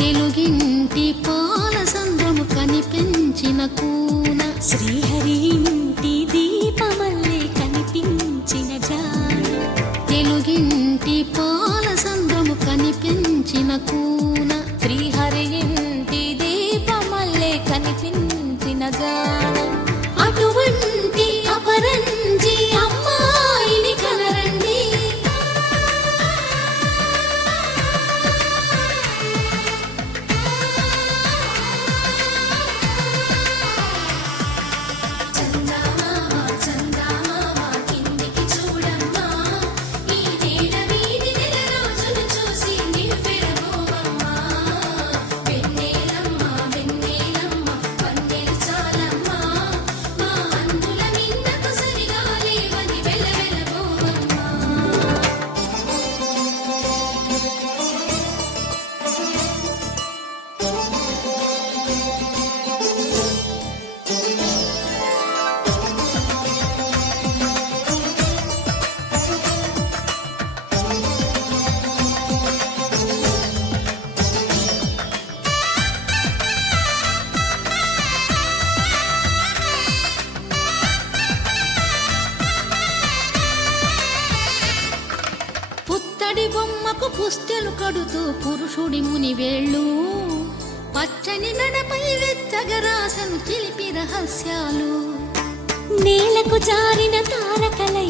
తెలుగింటి పాల సంద్రము కనిపించిన కూన శ్రీహరి ఇంటి దీపమల్లే కనిపించిన జాడ తెలుగింటి పాల సంద్రము కనిపించిన కూన శ్రీహరి ఇంటి దీపమల్లే కనిపించిన జాడ అటువంటి అపరంజి అమ్మాయిని కనరండి పుత్తడి బొమ్మకు పుస్తెలు కడుతూ పురుషుడి ముని వేళ్ళు పచ్చని నడపై వెచ్చగరాసను చిలిపి రహస్యాలు నేలకు జారిన తారకలై